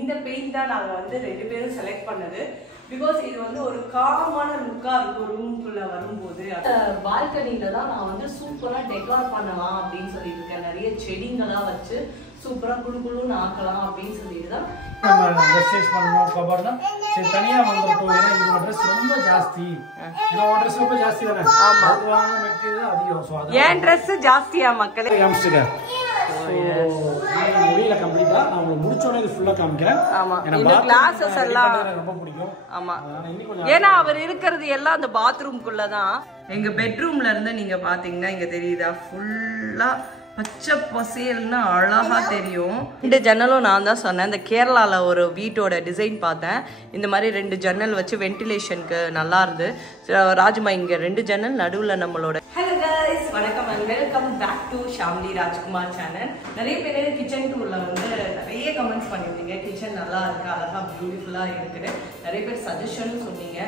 இந்த பெயிண்ட் தான் நாங்க வந்து ரெண்டு பேரும் செலக்ட் பண்ணது. பிகாஸ் இது வந்து ஒரு காமான லுக்கா இருக்கும் ரூம்குள்ள வரும்போது. பால்கனில தான் நான் வந்து சூப்பரா டெக்கார் பண்ணலாம் அப்படின்னு சொல்லிட்டு இருக்கேன். நிறைய செடிங்களா வச்சு சூப்பரா குளுகுளுன்னு ஆக்கலாம் அப்படின்னு சொல்லிட்டு தான் நம்ம ட்ரெஸ் பண்ணனும். கபர் தான் சரி தனியா வந்துட்டோம். ஏன்னா இந்த ட்ரெஸ் ரொம்ப ஜாஸ்தி. இந்த ட்ரெஸ் ரொம்ப ஜாஸ்தி தானே. ஆமா. அது வாங்க மெட்டீரியல் அதிகம். சோ அது ஏன் Dress ஜாஸ்தியா மக்களே? காமிச்சிட்டேன். முடியல கம்ப்ளீட்டா. நான் உங்களுக்கு முடிச்சோனே இது ஃபுல்லா காமிக்கிறேன். ஆமா. இந்த கிளாसेस எல்லாம் ரொம்ப பிடிக்கும். ஆமா. ஏன்னா அவர் இருக்கிறது எல்லாம் அந்த பாத்ரூம்க்குள்ள தான். எங்க பெட்ரூம்ல இருந்து நீங்க பாத்தீங்கன்னா இங்க தெரியுதா ஃபுல்லா பச்சை பசேல்னு அழகா தெரியும். ரெண்டு ஜன்னலும் நான் தான் சொன்னேன். இந்த கேரளால ஒரு வீட்டோட டிசைன் பார்த்தேன். இந்த மாதிரி ரெண்டு ஜன்னல் வச்சு வென்டிலேஷனுக்கு நல்லா இருந்து. ராஜ்மா இங்க ரெண்டு ஜன்னல் நடுவுல நம்மளோட. ஹலோ கைஸ், வணக்கம் and welcome back to Shamli Rajkumar channel. நிறைய பேர் கிச்சன் டூர்ல வந்து நிறைய கமெண்ட்ஸ் பண்ணிருந்தீங்க. கிச்சன் நல்லா இருக்கு, அழகா பியூட்டிஃபுல்லா இருக்குது. நிறைய பேர் சஜஷனும் சொன்னீங்க.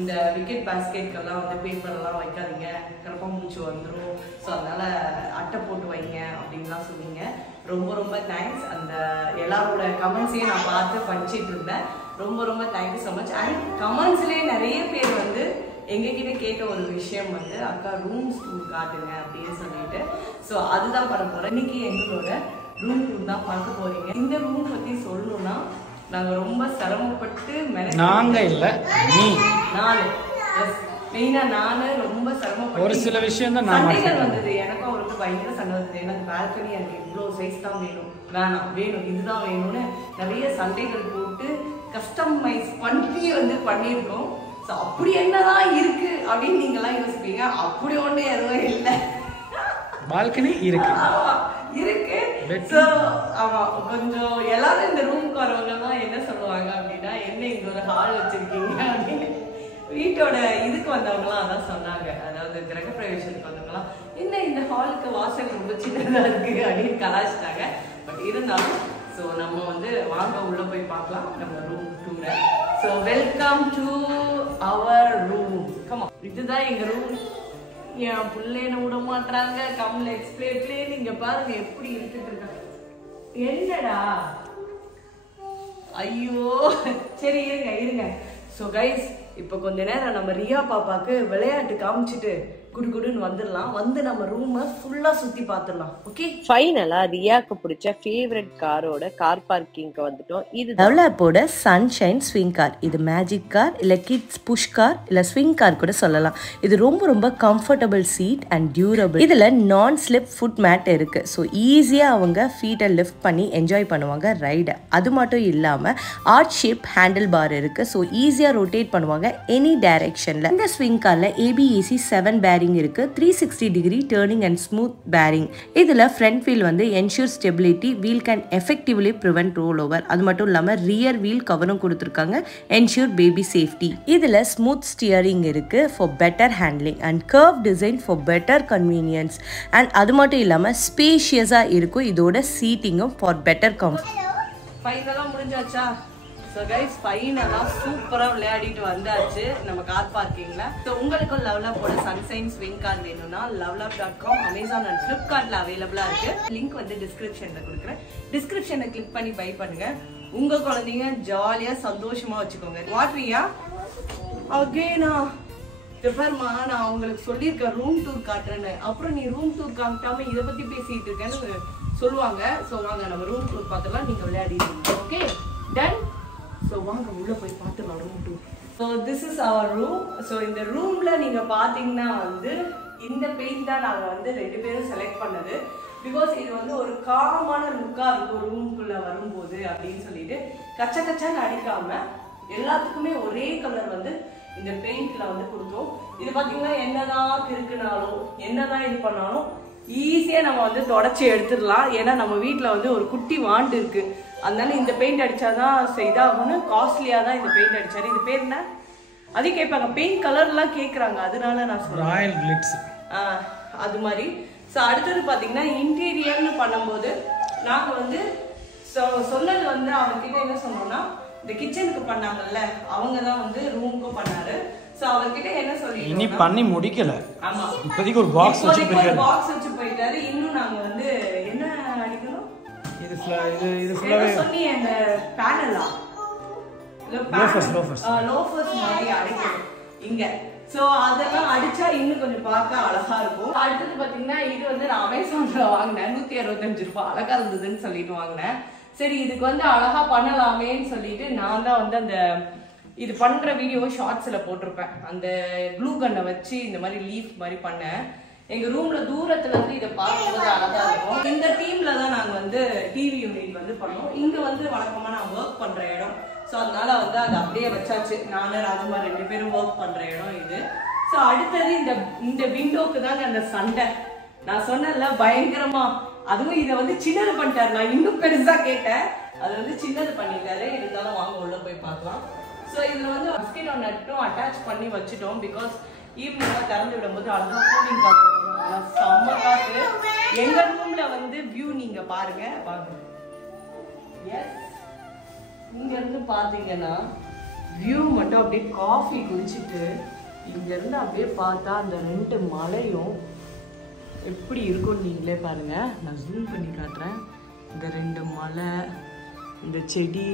இந்த விக்கெட் பாஸ்கெட்கெல்லாம் வந்து பேப்பர்லாம் வைக்காதீங்க, கரப்பாம்பூச்சி வந்துடும், ஸோ அதனால அட்டை போட்டு வைங்க அப்படின்லாம் சொன்னீங்க. ரொம்ப ரொம்ப தேங்க்ஸ். அந்த எல்லாரோட கமெண்ட்ஸையும் நான் பார்த்து படிச்சுட்டு இருந்தேன். ரொம்ப ரொம்ப தேங்க்யூ ஸோ மச். அண்ட் கமெண்ட்ஸ்லேயே நிறைய பேர் வந்து எங்ககிட்ட கேட்ட ஒரு விஷயம் வந்து அக்கா ரூம்ஸ் டூர் காட்டுங்க அப்படின்னு சொல்லிட்டு. ஸோ அதுதான் பண்ண போகிறேன். இன்னைக்கு எங்களோட ரூம் டூர் தான் பார்க்க போறீங்க. இந்த ரூம் பற்றி சொல்லணும்னா நாங்க ரொம்ப சிரமப்பட்டு நாங்க இல்ல நீ நானு மெயினா நானு ரொம்ப சிரமப்பட்டு ஒரு சில விஷயம் தான் சண்டைகள் வந்தது. எனக்கும் அவருக்கு பயங்கர சண்டை வந்தது. எனக்கு பால்கனி எனக்கு இவ்வளவு சைஸ் தான் வேணும், வேணாம் வேணும் இதுதான் வேணும்னு நிறைய சண்டைகள் போட்டு கஸ்டமைஸ் பண்ணி வந்து பண்ணியிருக்கோம். ஸோ அப்படி என்னதான் இருக்கு அப்படின்னு நீங்க எல்லாம் யோசிப்பீங்க. அப்படி ஒண்ணு எதுவும் இல்லை. பால்கனி இருக்கு இருக்கு. சோ ஆமா, கொஞ்சம் எல்லாரும் இந்த ரூமுக்கு வரவங்க எல்லாம் என்ன சொல்லுவாங்க அப்படின்னா, என்ன இங்க ஒரு ஹால் வச்சிருக்கீங்க அப்படின்னு வீட்டோட இதுக்கு வந்தவங்க எல்லாம் அதான் சொன்னாங்க. அதாவது கிரக பிரவேசத்துக்கு வந்தவங்கலாம் என்ன இந்த ஹாலுக்கு வாசல் ரொம்ப சின்னதா இருக்கு அப்படின்னு கலாச்சிட்டாங்க. பட் இருந்தாலும் ஸோ நம்ம வந்து வாங்க உள்ள போய் பார்க்கலாம் நம்ம ரூம் டூரை. So welcome to our room. கமா, இதுதான் எங்க ரூம். என் பிள்ளைன விட மாட்டாங்க. கம்ல எக்ஸ்பிளே நீங்க பாருங்க எப்படி இருந்துட்டு இருக்காங்க. என்னடா ஐயோ, சரி இருங்க இருங்க. ஸோ கைஸ், இப்போ கொஞ்ச நேரம் நம்ம ரியா பாப்பாக்கு விளையாட்டு காமிச்சிட்டு குடுகுடுன்னு வந்துடலாம். வந்து நம்ம ரூமை ஃபுல்லா சுத்தி பார்த்துடலாம். ஓகே, ஃபைனலா ரியாக்கு பிடிச்ச ஃபேவரட் காரோட கார் பார்க்கிங்க்கு வந்துட்டோம். இது டெவலப்போட சன்ஷைன் ஸ்விங் கார். இது மேஜிக் கார் இல்ல கிட்ஸ் புஷ் கார் இல்ல ஸ்விங் கார் கூட சொல்லலாம். இது ரொம்ப ரொம்ப கம்ஃபர்டபுள் சீட் அண்ட் டியூரபிள். இதுல நான் ஸ்லிப் ஃபுட் மேட் இருக்கு. ஸோ ஈஸியா அவங்க ஃபீட்டை லிஃப்ட் பண்ணி என்ஜாய் பண்ணுவாங்க ரைடை. அது மட்டும் இல்லாம ஆர்ட் ஷேப் ஹேண்டில் பார் இருக்கு. ஸோ ஈஸியா ரொட்டேட் பண்ணுவாங்க எனி டைரக்ஷன்ல. இந்த ஸ்விங் கார்ல ABAC 7 பேரிங் இருக்கு. 360 degree turning and smooth bearing. இதுல ஃப்ரண்ட் வீல் வந்து ensure stability, wheel can effectively prevent roll over. அது மட்டும் இல்லாம ரியர் வீல் கவரும் கொடுத்துருக்காங்க, என்ஷூர் பேபி சேஃப்டி. இதுல ஸ்மூத் ஸ்டியரிங் இருக்கு for better handling and curve design for better convenience. And அது மட்டும் இல்லாம ஸ்பேஷியஸா இருக்கும் இதோட சீட்டிங்கும் ஃபார் பெட்டர் கம்ஃபர்ட். ஃபைனலா முடிஞ்சாச்சா? ஸோ கைஸ், ஃபைனலாக சூப்பராக விளையாடிட்டு வந்தாச்சு நம்ம கார் பார்க்கிங்கில். ஸோ உங்களுக்கும் லவ்லாப்போட சன்ஷைன் ஸ்விங் கார் வேணும்னா lovelab.com, அமேசான் அண்ட் ஃப்ளிப்கார்ட்டில் அவைலபிளாக இருக்குது. லிங்க் வந்து டிஸ்கிரிப்ஷனில் கொடுக்குறேன். டிஸ்கிரிப்ஷனை கிளிக் பண்ணி பை பண்ணுங்கள். உங்கள் குழந்தைங்க ஜாலியாக சந்தோஷமாக வச்சுக்கோங்க. வாட்ரியா ஓகேண்ணா பாருமா, நான் உங்களுக்கு சொல்லியிருக்கேன் ரூம் டூர் காட்டுறேன்னு. அப்புறம் நீ ரூம் டூர் காமிட்டாம இதை பற்றி பேசிகிட்டு இருக்கேன்னு சொல்லுவாங்க. ஸோ வாங்க நம்ம ரூம் டூர் பார்த்துலாம். நீங்கள் விளையாடிடுங்க. Okay done. ஸோ வாங்க உள்ள போய் பார்த்துக்கலாம் room tour. So this is our room. So இந்த ரூம்ல நீங்க பாத்தீங்கன்னா வந்து இந்த பெயிண்ட் தான் நாங்க வந்து ரெண்டு பேரும் செலக்ட் பண்ணது. பிகாஸ் இது வந்து ஒரு காமான லுக்கா இருக்கும் ரூம்குள்ள வரும்போது அப்படின்னு சொல்லிட்டு கச்ச கச்சான்னு அடிக்காம எல்லாத்துக்குமே ஒரே கலர் வந்து இந்த பெயிண்ட்ல வந்து கொடுத்தோம். இது பாத்தீங்கன்னா என்னதான் கிறுக்குனாலும் என்னதான் இது பண்ணாலும் ஈஸியா நம்ம வந்து தொடச்சி எடுத்துடலாம். ஏன்னா நம்ம வீட்டுல வந்து ஒரு குட்டி வாண்டு இருக்கு. அதனால இந்த பெயிண்ட் அடிச்சாதான் இதாகும்னு காஸ்ட்லியா தான் இந்த பெயிண்ட் அடிச்சாரு. இது பேர் என்ன அது கேட்பாங்க, பெயிண்ட் கலர்லாம் கேட்குறாங்க. அதனால நான் சொல்றேன் ராயல் கிளிட்ஸ் அது மாதிரி. ஸோ அடுத்தது பார்த்தீங்கன்னா இன்டீரியர்னு பண்ணும்போது நாங்கள் வந்து சொன்னது வந்து அவர்கிட்ட என்ன சொன்னோம்னா, இந்த கிச்சனுக்கு பண்ணாங்கல்ல அவங்க தான் வந்து ரூமுக்கும் பண்ணாரு. சோ அவர்கிட்ட என்ன சொல்லி இனி பண்ணி முடிக்கல. ஆமா, இப்போதைக்கு ஒரு பாக்ஸ் வச்சு போயிட்டாரு. பாக்ஸ் வச்சு போயிட்டாரு. இன்னும் நாங்க வந்து என்ன அடிக்கணும், இது இது ஃபுல்லாவே சொன்னீங்க இந்த பேனலா லோஃபர்ஸ் மாதிரி அடிக்கணும் இங்க. சோ அதெல்லாம் அடிச்சா இன்னும் கொஞ்சம் பார்க்க அழகா இருக்கும். அடுத்தது பாத்தீங்கன்னா இது வந்து நான் அமேசான்ல வாங்கினேன், 165 ரூபாய். அழகா இருந்ததுன்னு சொல்லிட்டு வாங்கினேன். சரி இதுக்கு வந்து அழகா பண்ணலாமேன்னு சொல்லிட்டு நான் தான் வந்து அந்த இது பண்ற வீடியோ ஷார்ட்ஸ்ல போட்டிருப்பேன். அந்த க்ளூ கன்னை வச்சு இந்த மாதிரி லீஃப் மாதிரி பண்ணேன். எங்க ரூம்ல தூரத்துல இருந்து இதை பார்க்கும்போது அழகா இருக்கும். இந்த டீம்ல தான் நாங்க வந்து டிவி யூனிட் வந்து பண்ணோம். இங்க வந்து வழக்கமா நான் ஒர்க் பண்ற இடம். ஸோ அதனால வந்து அதை அப்படியே வச்சாச்சு. நானும் ராஜ்குமார் 2 பேரும் ஒர்க் பண்ற இடம் இது. ஸோ அடுத்தது இந்த விண்டோக்கு தாங்க அந்த சண்டை நான் சொன்னேன்ல பயங்கரமா. அதுவும் இதை வந்து சின்னது பண்ணிட்டாரு. நான் இன்னும் பெருசா கேட்டேன், அது வந்து சின்னது பண்ணிட்டாரு. இருந்தாலும் வாங்க உள்ள போய் பார்க்கலாம். ஸோ இதுல வந்து மஸ்கிட்டோ நட்டும் அட்டாச் பண்ணி வச்சுட்டோம். பிகாஸ் ஈவினிங் திறந்து விடும்போது அழகா கூலிங் காத்து வரும், செம்ம காத்து. எங்க ரூம்ல வந்து வியூ நீங்க பாருங்க வாங்க. எஸ், இங்க இருந்து பாத்தீங்கன்னா வியூ மட்டும் அப்படியே காஃபி குடிச்சிட்டு இங்க இருந்து அப்படியே பார்த்தா அந்த 2 மலையும் எப்படி இருக்கும்னு நீங்களே பாருங்க. நான் ஜூம் பண்ணி காட்டுறேன். இந்த 2 மலை, இந்த செடி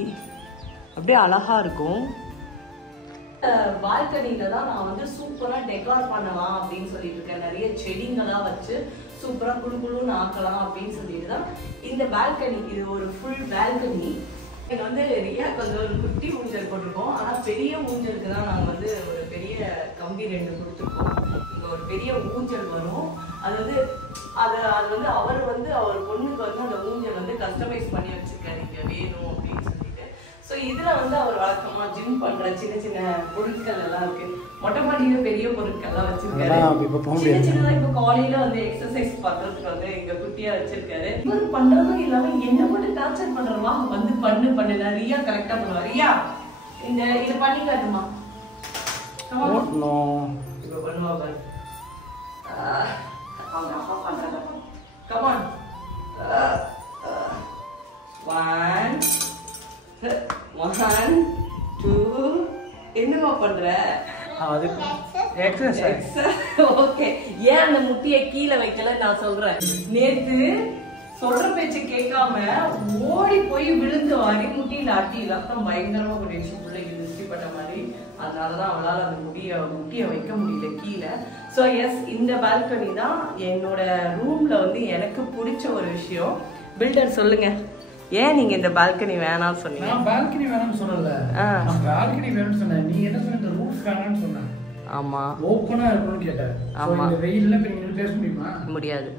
அப்படியே அழகா இருக்கும். பால்கனில தான் நான் வந்து சூப்பரா டெக்கார் பண்ணலாம் அப்படின்னு சொல்லிட்டு இருக்கேன். நிறைய செடிங்களா வச்சு சூப்பரா குழுன்னு ஆக்கலாம் அப்படின்னு சொல்லிட்டு தான் இந்த பால்கனி. இது ஒரு ஃபுல் பால்கனி. இங்க வந்து ரியா கொஞ்சம் ஒரு குட்டி ஊஞ்சல் போட்டிருக்கோம். ஆனா பெரிய ஊஞ்சலுக்கு தான் நாங்க வந்து ஒரு பெரிய கம்பி 2 கொடுத்துருக்கோம். இங்க ஒரு பெரிய ஊஞ்சல் வரும். அது வந்து அது வந்து அவர் பொண்ணுக்கு வந்து அந்த ஊஞ்சல் வந்து கஸ்டமைஸ் பண்ணி வச்சிருக்காரு இங்க வேணும் அப்படின்னு சொல்லிட்டு. ஸோ இதுல வந்து அவர் வழக்கமா ஜிம் பண்ற சின்ன சின்ன பொருட்கள் எல்லாம் இருக்கு. மொட்டை மாடியில பெரிய பொருட்கள் எல்லாம் வச்சிருக்காரு. சின்ன சின்னதா இப்ப காலையில வந்து எக்ஸசைஸ் பண்றதுக்கு வந்து எங்க குட்டியா வச்சிருக்காரு. இவர் பண்றதும் இல்லாம என்ன மட்டும் டார்ச்சர் பண்றவா வந்து பண்ணு ரியா கரெக்டா பண்ணுவா. ரியா இது பண்ணி காட்டுமா? இப்ப பண்ணுவா பாரு. அவங்க அப்பா பண்றாங்க. கமான். 1 2 என்னமா பண்ற? அது எக்ஸர்சைஸ். ஓகே. ஏன் அந்த முட்டியை கீழே வைக்கல நான் சொல்றேன். நேத்து சொல்ற பேச்சு கேட்காம ஓடி போய் விழுந்து வாரி முட்டியில அட்டி ரத்தம் பயங்கரமா போயிடுச்சு. பிள்ளைக்கு திருஷ்டி பட்ட மாதிரி. அதனாலதான் அவளால அந்த முட்டியை வைக்க முடியல கீழே. ஸோ எஸ், இந்த பால்கனி தான் என்னோட ரூம்ல வந்து எனக்கு பிடிச்ச ஒரு விஷயம். பில்டர் சொல்லுங்க, ஏன் நீங்க இந்த பால்கனி வேணாம்னு சொன்னீங்க? நான் பால்கனி வேணாம்னு சொல்லல, நான் பால்கனி வேணும்னு சொன்னேன். நீ என்ன சொன்ன? இந்த ரூஃப் வேணாம்னு சொன்ன. ஆமா, ஓபனா இருக்கணும்னு கேட்டாரு. ஆமா, இந்த வெயில்ல போய் நீங்க பேச முடியுமா? முடியாது.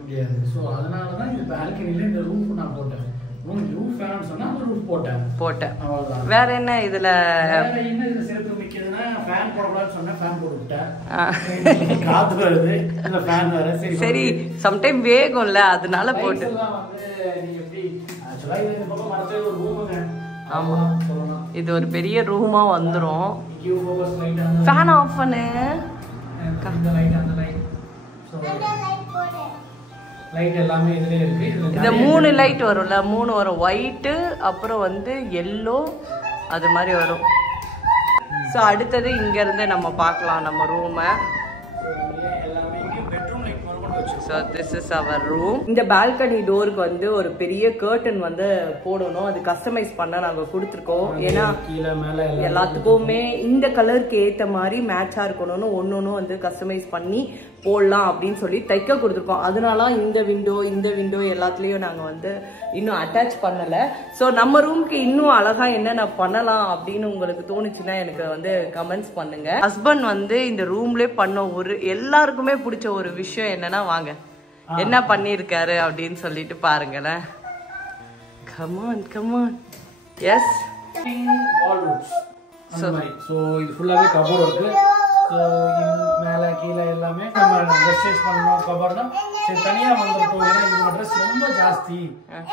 சோ அதனால தான் இந்த பால்கனில இந்த ரூஃப் நான் போட்டேன். உங்களுக்கு ரூஃப் வேணாம்னு சொன்னா அந்த ரூஃப் போட்டேன். அவ்வளவுதான். வேற என்ன இதுல சிறப்பு மிக்கதுன்னா ஃபேன் போடலாம்னு சொன்னா ஃபேன் போட்டுட்டேன். காத்து வருது, இந்த ஃபேன் வேற. சரி, சம்டைம் வேகும்ல, அதனால போட்டு. நீங்க எப்படி ஆக்சுவலா இந்த பக்கம் மரத்துல ஒரு ரூமுங்க. ஆமா, இது ஒரு பெரிய ரூமா வந்துரும். ஃபேன் ஆஃப் பண்ணு. அந்த லைட் சோ லைட் எல்லாமே இதுலயே இருக்கு. இந்த 3 லைட் வரும்ல, 3 வரும். ஒயிட், அப்புறம் வந்து yellow, அது மாதிரி வரும். சோ அடுத்தது இங்க இருந்து நம்ம பார்க்கலாம் நம்ம ரூமை. So this is our room. இந்த பால்கனி டோருக்கு வந்து ஒரு பெரிய கர்டன் வந்து போடணும். அது கஸ்டமைஸ் பண்ண நாங்க கொடுத்துருக்கோம். ஏன்னா எல்லாத்துக்குமே இந்த கலருக்கு ஏத்த மாதிரி மேட்சா இருக்கணும்னு ஒன்னொன்னு வந்து கஸ்டமைஸ் பண்ணி போடலாம் அப்படின்னு சொல்லி தைக்க கொடுத்துருக்கோம். அதனால இந்த விண்டோ எல்லாத்துலயும் நாங்க வந்து இன்னும் அட்டாச் பண்ணல. ஸோ நம்ம ரூம்க்கு இன்னும் அழகா என்னென்ன பண்ணலாம் அப்படின்னு உங்களுக்கு தோணுச்சுன்னா எனக்கு வந்து கமெண்ட்ஸ் பண்ணுங்க. ஹஸ்பண்ட் வந்து இந்த ரூம்லேயே பண்ண எல்லாருக்குமே பிடிச்ச ஒரு விஷயம் என்னன்னா, வாங்க என்ன பண்ணிருக்காரு அப்படின்னு சொல்லிட்டு பாருங்களேன். கமான். எஸ், சோ இது ஃபுல்லாவே கபோர்ட் இருக்கு. சோ மேல கீழே எல்லாமே நம்ம ட்ரெஸ் பண்ணனும். கபோர்ட்னா சரி தனியா வந்துட்டோம். ஏன்னா இந்த Dress ரொம்ப ஜாஸ்தி.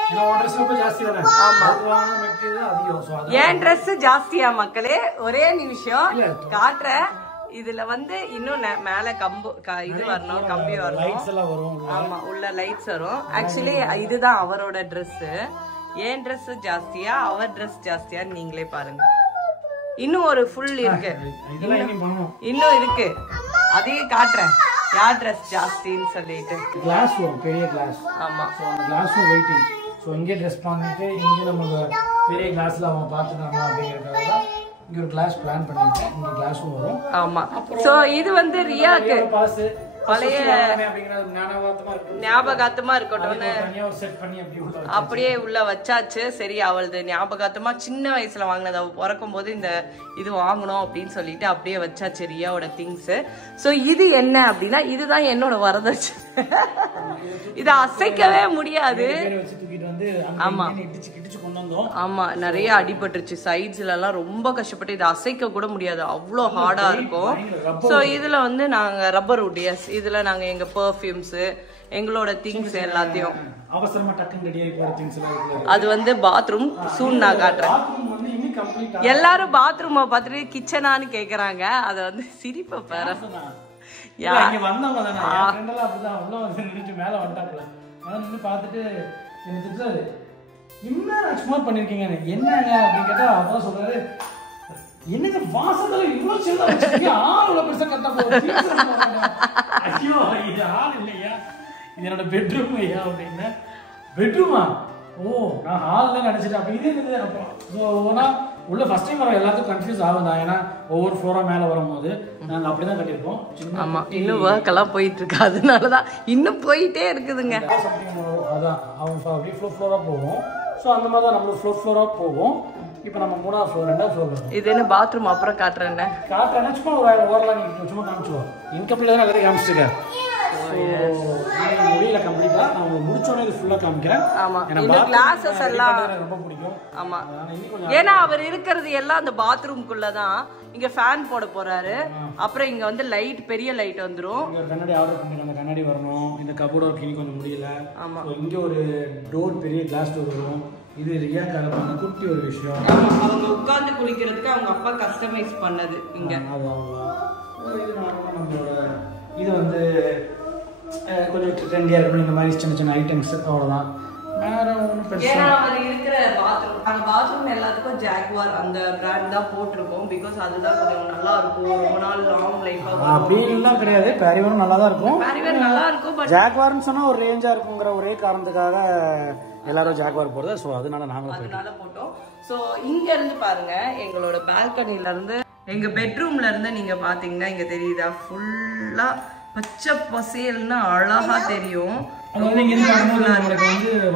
இந்த Dress ரொம்ப ஜாஸ்தி தானே. ஆமா, வாங்க மெட்டீரியல் அதிகம். சோ ஏன் Dress ஜாஸ்தியா மக்களே? ஒரே நிமிஷம் காட்றேன். இதுல வந்து இன்னும் மேல இது வரணும், கம்பி வரணும், லைட்ஸ் எல்லாம் வரும். ஆமா, உள்ள லைட்ஸ் வரும். ஆக்சுவலி இதுதான் அவரோட Dress. ஏன் Dress ஜாஸ்தியா அவர் Dress ஜாஸ்தியான்னு நீங்களே பாருங்க. இன்னும் ஒரு ஃபுல் இருக்கு, இன்னும் இருக்கு, அதையும் காட்டுறேன் யார் Dress ஜாஸ்தின்னு சொல்லிட்டு. கிளாஸ் வரும், பெரிய கிளாஸ். ஆமா, சோ அந்த கிளாஸும் வெயிட்டிங். சோ ஸோ இங்கே ட்ரெஸ் பண்ணிட்டு இங்கே நமக்கு பெரிய கிளாஸ்ல அவன் பார்த்துக்காம அப்படிங்கிறதுக்காக தான் இங்கே ஒரு கிளாஸ் பிளான் பண்ணிருக்கேன். இங்கே கிளாஸும் வரும். ஆமா. ஸோ இது வந்து ரியாக்கு பழைய ஞாபகார்த்தமா இருக்கட்டும்னு அப்படியே உள்ள வச்சாச்சு. சரி, அவளது ஞாபகார்த்தமா சின்ன வயசுல வாங்கினது, அவ பிறக்கும் போது இந்த இது வாங்கணும் அப்படின்னு சொல்லிட்டு அப்படியே வச்சாச்சு ரியாவோட திங்ஸ். ஸோ இது என்ன அப்படின்னா, இதுதான் என்னோட வரதட்சணை. இதை அசைக்கவே முடியாது. ஆமா ஆமா, நிறைய அடிபட்டுருச்சு சைட்ஸ்ல எல்லாம், ரொம்ப கஷ்டப்பட்டு இதை அசைக்க கூட முடியாது, அவ்வளோ ஹார்டா இருக்கும். ஸோ இதுல வந்து நாங்க ரப்பர் உட்டியஸ், இதுல நாங்க எங்க பெர்ஃப்யூம்ஸ், எங்களோட திங்ஸ் எல்லாத்தையும் அவசரமா டக்குன்னு ரெடி ஆகி போற திங்ஸ் எல்லாம் அது வந்து பாத்ரூம் சூன் நான் காட்டுறேன். எல்லாரும் பாத்ரூமை பார்த்துட்டு கிச்சனான்னு கேக்குறாங்க. அதை வந்து சிரிப்ப பாரு. இங்க வந்தவங்க தானே, என் ஃப்ரெண்ட் எல்லாம் அப்படிதான் உள்ள வந்து நின்னுட்டு மேல வந்துட்டாப்ல. நான் நின்னு பார்த்துட்டு எனக்கு திட்டுறாரு, என்ன சும்மா பண்ணிருக்கீங்க, என்னங்க அப்படின்னு கேட்டா அதான் சொல்றாரு, என்னங்க வாசத்துல இவ்வளவு சின்ன வச்சிருக்கீங்க, ஆளோட பெருசா கட்ட போகுது. ஐயோ இது ஆள் இல்லையா, இது என்னோட பெட்ரூம் ஐயா அப்படின்னு. பெட்ரூமா? ஓ நான் ஹால் தான் நினைச்சிட்டேன். அப்ப இது இருக்குது. அப்போ உள்ள ஃபர்ஸ்ட் டைம் வர எல்லாத்துக்கும் கன்ஃபியூஸ் ஆகும் தான். ஏன்னா ஒவ்வொரு ஃப்ளோரா மேல வரும்போது நாங்க அப்படிதான் கட்டியிருக்கோம். ஆமா, இன்னும் ஒர்க் எல்லாம் போயிட்டு இருக்கு, அதனாலதான் இன்னும் போயிட்டே இருக்குதுங்க. அதான் அவன் அப்படியே ஃப்ளோரா போகும். ஸோ அந்த மாதிரி தான் நம்ம ஃப்ளோரா போகும். இப்போ நம்ம 3ஆவது ஃப்ளோர் 2ஆவது ஃப்ளோர். இது என்ன பாத்ரூம்? அப்புறம் காட்டுறேன் சும்மா ஓரலாம் நீங்க சும்மா காமிச்சுவோம். இன்கம்ப்ளீட் தான் நிறைய காமிச்சிருக்கேன். முடியல கம்ப்ளீட்டா, நான் முடிச்சோன்னே இது ஃபுல்லா காமிக்கிறேன். ஆமா, இந்த கிளாஸஸ் எல்லாம் ரொம்ப பிடிக்கும். ஆமா, ஏன்னா அவர் இருக்கிறது எல்லாம் அந்த பாத்ரூம்குள்ள தான். இங்க ஃபேன் போட போறாரு. அப்புறம் இங்க வந்து லைட், பெரிய லைட் வந்துரும். இங்க கண்ணாடி ஆர்டர் பண்ணிருக்காங்க, அந்த கண்ணாடி வரணும். இந்த கபோர்ட் ஒர்க் இன்னைக்கு கொஞ்சம் முடியல. ஆமா, இங்க ஒரு டோர், பெரிய கிளாஸ் டோர் வரும். இது ரியாக்காக பண்ண குட்டி ஒரு விஷயம். அவங்க உட்கார்ந்து குளிக்கிறதுக்கு அவங்க அப்பா கஸ்டமைஸ் பண்ணது இங்க. இது வந்து கொஞ்சம் ட்ரெண்டியா இருக்கும். இந்த மாதிரி சின்ன சின்ன ஐட்டம்ஸ் அவ்வளவுதான். வேற ஒன்றும் பெருசா. ஏன்னா அவர் இருக்கிற பாத்ரூம், நாங்க பாத்ரூம் எல்லாத்துக்கும் ஜாக்வார் அந்த பிராண்ட் தான் போட்டிருக்கோம். பிகாஸ் அதுதான் கொஞ்சம் நல்லா இருக்கும், ரொம்ப நாள் லாங் லைஃபா. அப்படின்லாம் கிடையாது, பேரிவேரும் நல்லா தான் இருக்கும். பேரிவேர் நல்லா இருக்கும், பட் ஜாக்வார்னு சொன்னா ஒரு ரேஞ்சா இருக்குங்கிற ஒரே காரணத்துக்காக எல்லாரும் ஜாக்வார் போடுறது. ஸோ அதனால போட்டோம். ஸோ இங்க இருந்து பாருங்க, எங்களோட பால்கனில இருந்து, எங்க பெட்ரூம்ல இருந்து நீங்க பாத்தீங்கன்னா இங்க தெரியுதா, ஃபுல்லா பச்சை பசேல்னு அழகா தெரியும்.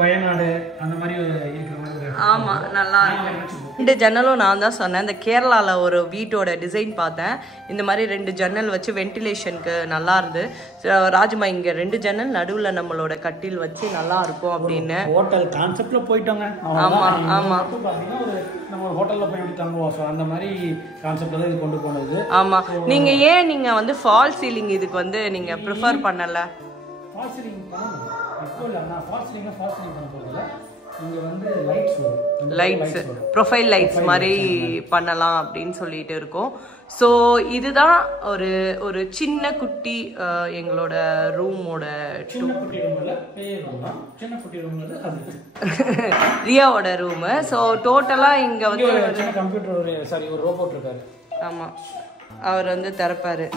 வயநாடு அந்த மாதிரி இருக்கிற மாதிரி. ஆமா, நல்லா இருக்கும். 2 ஜன்னலும் நான் தான் சொன்னேன். இந்த கேரளால ஒரு வீட்டோட டிசைன் பார்த்தேன். இந்த மாதிரி 2 ஜன்னல் வச்சு வென்டிலேஷனுக்கு நல்லா இருந்து. ராஜ்மா இங்க 2 ஜன்னல், நடுவுல நம்மளோட கட்டில் வச்சு நல்லா இருக்கும் அப்படின்னு ஹோட்டல் கான்செப்ட்ல போயிட்டோங்க. ஆமா ஆமா, நம்ம ஹோட்டல்ல போய் எப்படி தங்குவோம், ஸோ அந்த மாதிரி கான்செப்ட்ல இது கொண்டு போனது. ஆமா, நீங்க வந்து ஃபால் சீலிங் இதுக்கு வந்து நீங்க ப்ரிஃபர் பண்ணல? ஃபால் சீலிங் பண்ணணும் இப்போ இல்லை, நான் ஃபால் சீலிங் பண்ண போகிறதில்ல. இங்கே வந்து லைட்ஸ் ப்ரொஃபைல் லைட்ஸ் மாதிரி பண்ணலாம் அப்படின்னு சொல்லிட்டு இருக்கோம். ஸோ இதுதான் ஒரு சின்ன குட்டி எங்களோட ரூமோட ரியாவோட ரூமு. ஸோ டோட்டலாக இங்கே வந்து கம்ப்யூட்டர் ஒரு ரோபோட் இருக்காரு. ஆமாம், அவர் வந்து திறப்பாரு.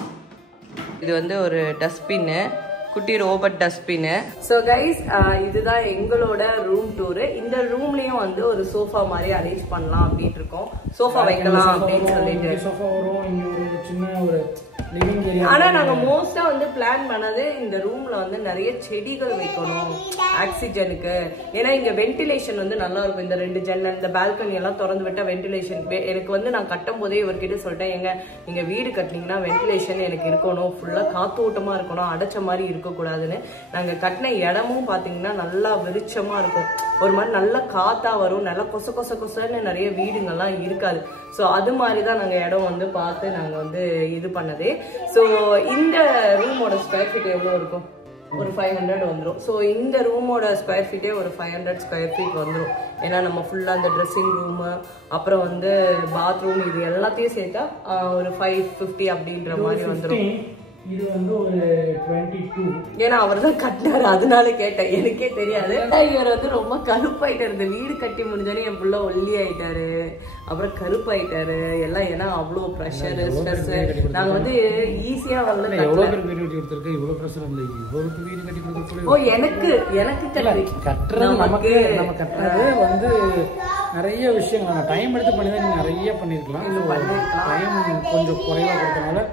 இது வந்து ஒரு டஸ்ட்பின்னு, குட்டி ரோபோட் டஸ்ட்பின். ஸோ கைஸ், இதுதான் எங்களோட ரூம் டூரு. இந்த ரூம்லயும் வந்து ஒரு சோஃபா மாதிரி அரேஞ்ச் பண்ணலாம் அப்படின்னு இருக்கோம். சோஃபா வைக்கலாம் அப்படின்னு சொல்லிட்டு. சோஃபா வரும், இங்க ஒரு சின்ன ஒரு லிவிங் ஏரியா. ஆனா நாங்க மோஸ்டா வந்து பிளான் பண்ணது இந்த ரூம்ல வந்து நிறைய செடிகள் வைக்கணும் ஆக்சிஜனுக்கு. ஏன்னா இங்க வென்டிலேஷன் வந்து நல்லா இருக்கும். இந்த 2 ஜன்னல், இந்த பால்கனி எல்லாம் திறந்து விட்டா வென்டிலேஷன். எனக்கு வந்து நான் கட்டும் போதே இவர்கிட்ட சொல்லிட்டேன், நீங்க வீடு கட்டினீங்கன்னா வென்டிலேஷன் எனக்கு இருக்கணும், ஃபுல்லா காத்தோட்டமா இருக்கணும், அடைச்ச மாதிரி இருக்கக்கூடாதுன்னு. நாங்க கட்டின இடமும் பாத்தீங்கன்னா நல்லா வெளிச்சமா இருக்கும், ஒரு மாதிரி நல்லா காத்தா வரும், நல்லா கொச கொச கொசன்னு நிறைய வீடுங்கள்லாம் இருக்காது. ஸோ அது மாதிரி தான் நாங்கள் இடம் வந்து பார்த்து நாங்கள் வந்து இது பண்ணதே. ஸோ இந்த ரூமோட ஸ்கொயர் ஃபீட் எவ்வளோ இருக்கும்? ஒரு 500 வந்துடும். ஸோ இந்த ரூமோட ஸ்கொயர் ஃபீட்டே ஒரு 500 ஸ்கொயர் ஃபீட் வந்துடும். ஏன்னா நம்ம ஃபுல்லாக அந்த ட்ரெஸ்ஸிங் ரூமு, அப்புறம் வந்து பாத்ரூம், இது எல்லாத்தையும் சேர்த்தா ஒரு 550 அப்படின்ற மாதிரி வந்துடும். இது வந்து ஒரு 22. ஏன்னா அவர் தான் கட்டினாரு, அதனால கேட்டேன், எனக்கே தெரியாது. இவர் வந்து ரொம்ப கருப்பாயிட்டாரு. இந்த வீடு கட்டி முடிஞ்சாலே என் புள்ள ஒல்லி ஆயிட்டாரு, அப்புறம் கருப்பாயிட்டாரு எல்லாம். ஏன்னா அவ்வளோ ப்ரெஷர் ஸ்ட்ரெஸ். நாங்க வந்து ஈஸியா வந்து எவ்வளவு பேர் வீடு கட்டி கொடுத்துருக்கு, இவ்வளவு ப்ரெஷர் இல்லை, இவ்வளவு வீடு கட்டி கொடுத்துருக்கு. ஓ எனக்கு கட்டுறது நமக்கு நம்ம கட்டுறது வந்து நிறைய விஷயங்கள் நம்ம டைம் எடுத்து பண்ணி தான் நிறைய பண்ணியிருக்கலாம். டைம் கொஞ்சம் குறைவாக கொடுத்தனால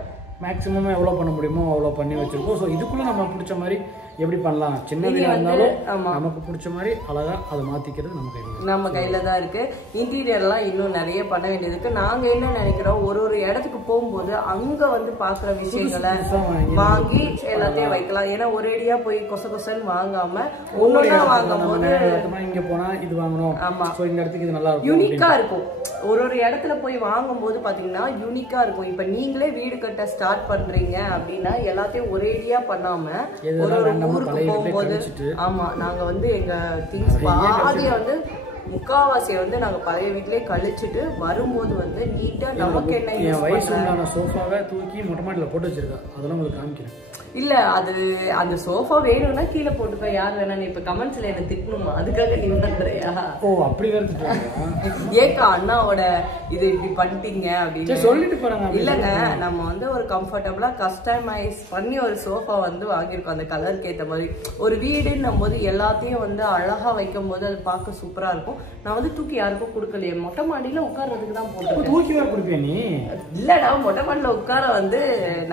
மேக்ஸிமம் எவ்வளோ பண்ண முடியுமோ அவ்வளோ பண்ணி வச்சிருக்கோம். ஸோ இதுக்குள்ள நம்ம பிடிச்ச மாதிரி எப்படி பண்ணலாம், சின்ன வீடாக இருந்தாலும் நமக்கு பிடிச்ச மாதிரி அழகா அதை மாத்திக்கிறது நம்ம கையில தான் இருக்கு. இன்டீரியர்லாம் இன்னும் நிறைய பண்ண வேண்டியது இருக்கு. நாங்க என்ன நினைக்கிறோம், ஒரு இடத்துக்கு போகும்போது அங்க வந்து பாக்குற விஷயங்களை வாங்கி எல்லாத்தையும் வைக்கலாம். ஏன்னா ஒரேடியா போய் கொசன்னு வாங்காம ஒன்னொன்னா வாங்கும் போது இங்க போனா இது வாங்கணும். ஆமா, இந்த இடத்துக்கு இது நல்லா இருக்கும், யூனிக்கா இருக்கும். ஒரு இடத்துல போய் வாங்கும் போது பாத்தீங்கன்னா யூனிக்கா இருக்கும். இப்ப நீங்களே வீடு கட்ட ஸ்டார்ட் பண்றீங்க அப்படின்னா எல்லாத்தையும் ஒரேடியா பண்ணாம ஒரு ஊருக்கு போகும்போது, ஆமா, நாங்க வந்து எங்க திங்ஸ் பாதிய வந்து முக்காவாசியை வந்து நாங்க பழைய வீட்லயே கழிச்சுட்டு வரும்போது வந்து நீட்டா நமக்கு என்ன வயசுல சோஃபாவை தூக்கி மொட்டை மாடியில போட்டு வச்சிருக்கேன். அதெல்லாம் உங்களுக்கு காமிக்கிறேன். இல்ல அது அந்த சோஃபா வேணும்னா கீழே போட்டுக்கோ, யார் வேணா. இப்ப கமெண்ட்ஸ்ல என்ன திட்டணுமா, அதுக்காக நீ பண்றியா? ஓ அப்படி வேற ஏக்கா அண்ணாவோட இது இப்படி பண்ணிட்டீங்க அப்படின்னு சொல்லிட்டு போறாங்க. இல்லங்க, நம்ம வந்து ஒரு கம்ஃபர்டபுளா கஸ்டமைஸ் பண்ணி ஒரு சோஃபா வந்து வாங்கியிருக்கோம் அந்த கலருக்கு ஏற்ற மாதிரி. ஒரு வீடுன்னும் போது எல்லாத்தையும் வந்து அழகா வைக்கும் போது அது பார்க்க சூப்பரா இருக்கும். நான் வந்து தூக்கி யாருக்கும் கொடுக்கலையே, மொட்டை மாடியில உட்கார்றதுக்கு தான் போட்டோம். தூக்கி வேற கொடுப்பேன் நீ? இல்லடா, மொட்டை மாடியில உட்கார வந்து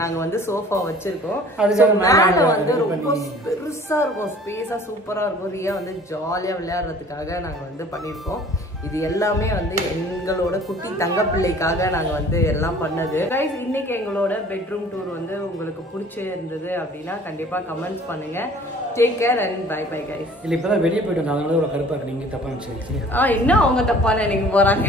நாங்க வந்து சோஃபா வச்சிருக்கோம். மேல வந்து ரொம்ப பெருசா இருக்கும், ஸ்பேஸா சூப்பரா இருக்கும். ரியா வந்து ஜாலியா விளையாடுறதுக்காக நாங்க வந்து பண்ணிருக்கோம். இது எல்லாமே வந்து எங்களோட குட்டி தங்க பிள்ளைக்காக நாங்க வந்து எல்லாம் பண்ணது. கைஸ், இன்னைக்கு எங்களோட பெட்ரூம் டூர் வந்து உங்களுக்கு பிடிச்சி இருந்தது அப்படின்னா கண்டிப்பா கமெண்ட்ஸ் பண்ணுங்க. Take care and bye bye guys. இல்ல இப்பதான் வெளியே போயிட்டு வந்தாங்க, அதனால ஒரு கருப்பா இருக்கு. நீங்க தப்பா நினைச்சீங்க. இன்னும் அவங்க தப்பா நினைக்க போறாங்க.